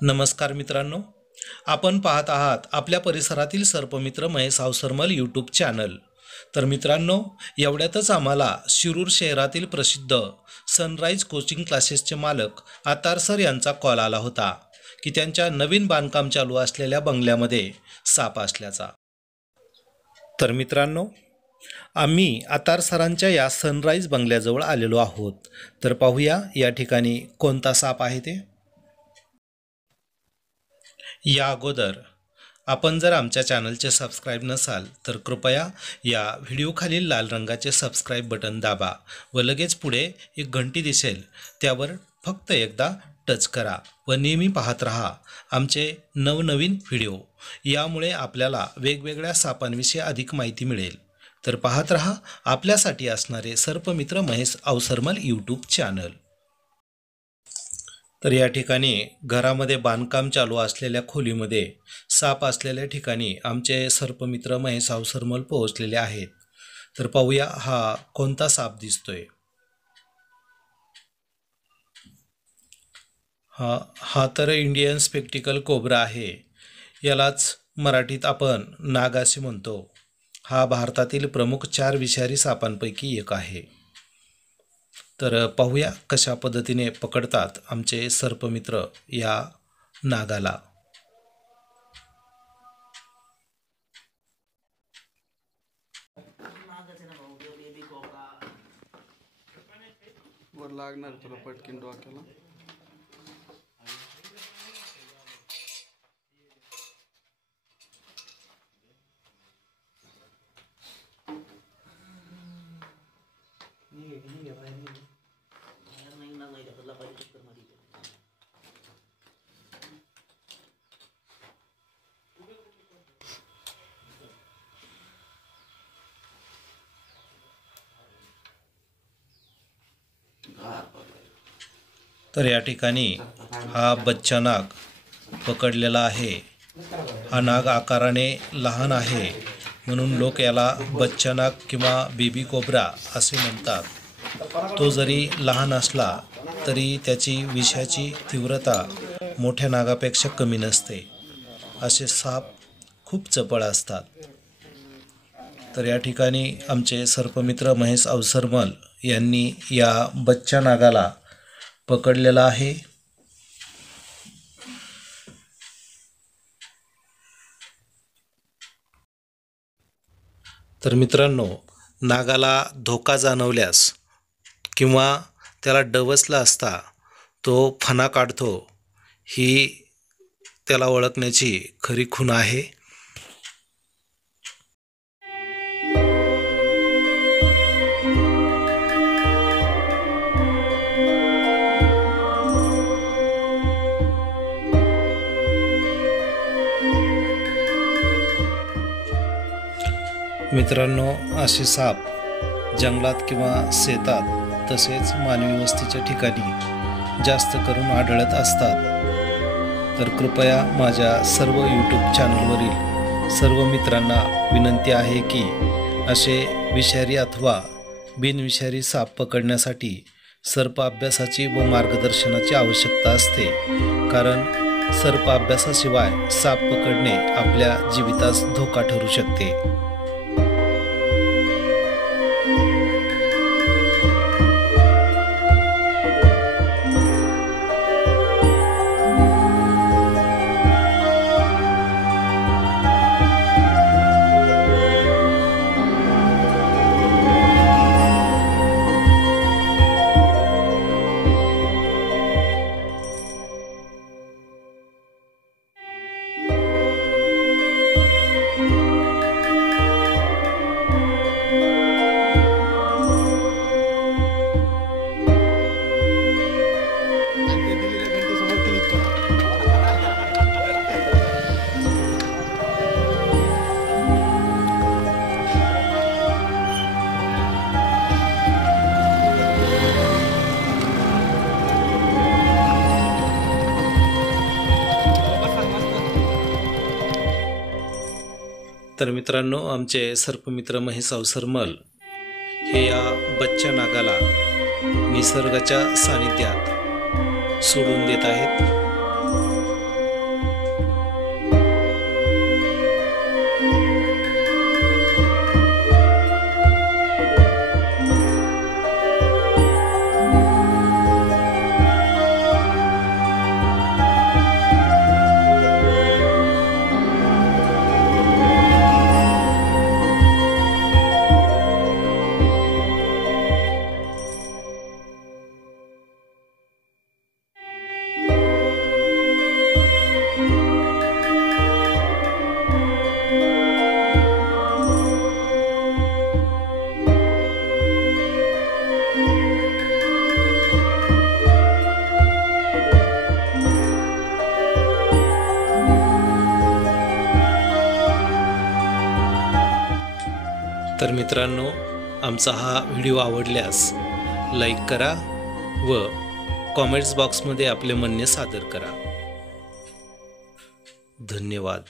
नमस्कार मित्रांनो. आपण पाहत आहात आपल्या परिसरातील सर्पमित्र महेश सावसरमल यूट्यूब चॅनल तर मित्रांनो एवढ्यातच आम्हाला शिरूर शहरातील प्रसिद्ध सनराईज कोचिंग क्लासेसचे मालक आतार सर यांचा कॉल आला होता की त्यांच्या नवीन बांधकाम चालू असलेल्या बंगल्यामध्ये साप असल्याचा. तर मित्रांनो आम्ही आतार सरांच्या या सनराईज बंगल्याजवळ आलेलो आहोत. तर पाहूया या ठिकाणी कोणता साप आहे ते. या अगोदर. आपण जर आमच्या चॅनलचे सबस्क्राईब नसाल तर कृपया या व्हिडिओखालील लाल रंगाचे सबस्क्राईब बटन दाबा व लगेच पुढे एक घंटी दिसेल त्यावर फक्त एकदा टच करा व नेहमी पाहत रहा आमचे नवनवीन व्हिडिओ. यामुळे आपल्याला वेगवेगळ्या सापांविषयी अधिक माहिती मिळेल. तर पाहत रहा आपल्यासाठी असणारे सर्पमित्र महेश अवसरमल यूट्यूब चॅनल तर या ठिकाणी घरामध्ये बांधकाम चालू असलेल्या खोलीमध्ये साप असलेल्या ठिकाणी आमचे सर्पमित्र महेश सावसरमल पोहोचलेले आहेत. तर पाहूया हा कोणता साप दिसतोय. हा हा तर इंडियन स्पेक्टिकल कोबरा आहे. यालाच मराठीत आपण नाग असे म्हणतो. हा भारतातील प्रमुख चार विषारी सापांपैकी एक आहे. तर पाहूया कशा पद्धतीने पकडतात आमचे सर्पमित्र या नागाला. वर लागणार तुला पटकीन डोक्याला. तर या ठिकाणी हा बच्चा नाग पकडलेला आहे. हा नाग आकाराने लहान आहे म्हणून लोक याला बच्चा नाग किंवा बेबी कोबरा असे म्हणतात. तो जरी लहान असला तरी त्याची विषाची तीव्रता मोठ्या नागापेक्षा कमी नसते. असे साप खूप चपळ असतात. तर या ठिकाणी आमचे सर्पमित्र महेश अवसरमल यांनी या बच्चा नागाला पकडलेला आहे. तर मित्रांनो नागाला धोका जाणवल्यास किंवा त्याला डवसला असता तो फणा काढतो ही त्याला ओळखण्याची खरी खूण आहे. मित्रांनो असे साप जंगलात किंवा शेतात तसेच मानवी वस्तीच्या ठिकाणी जास्त करून आढळत असतात. तर कृपया माझ्या सर्व यूट्यूब चॅनलवरील सर्व मित्रांना विनंती आहे की असे विषारी अथवा बिनविषारी साप पकडण्यासाठी सर्प अभ्यासाची व मार्गदर्शनाची आवश्यकता असते. कारण सर्प अभ्यासाशिवाय साप पकडणे आपल्या जीवितास धोका ठरू शकते. तर मित्रांनो आमचे सर्पमित्र महेश अवसरमल हे या बच्च्या नागाला निसर्गाच्या सानिध्यात सोडून देत आहेत. तर मित्रांनो आमचा हा व्हिडिओ आवडल्यास लाईक करा व कॉमेंट्स बॉक्समध्ये आपले म्हणणे सादर करा. धन्यवाद.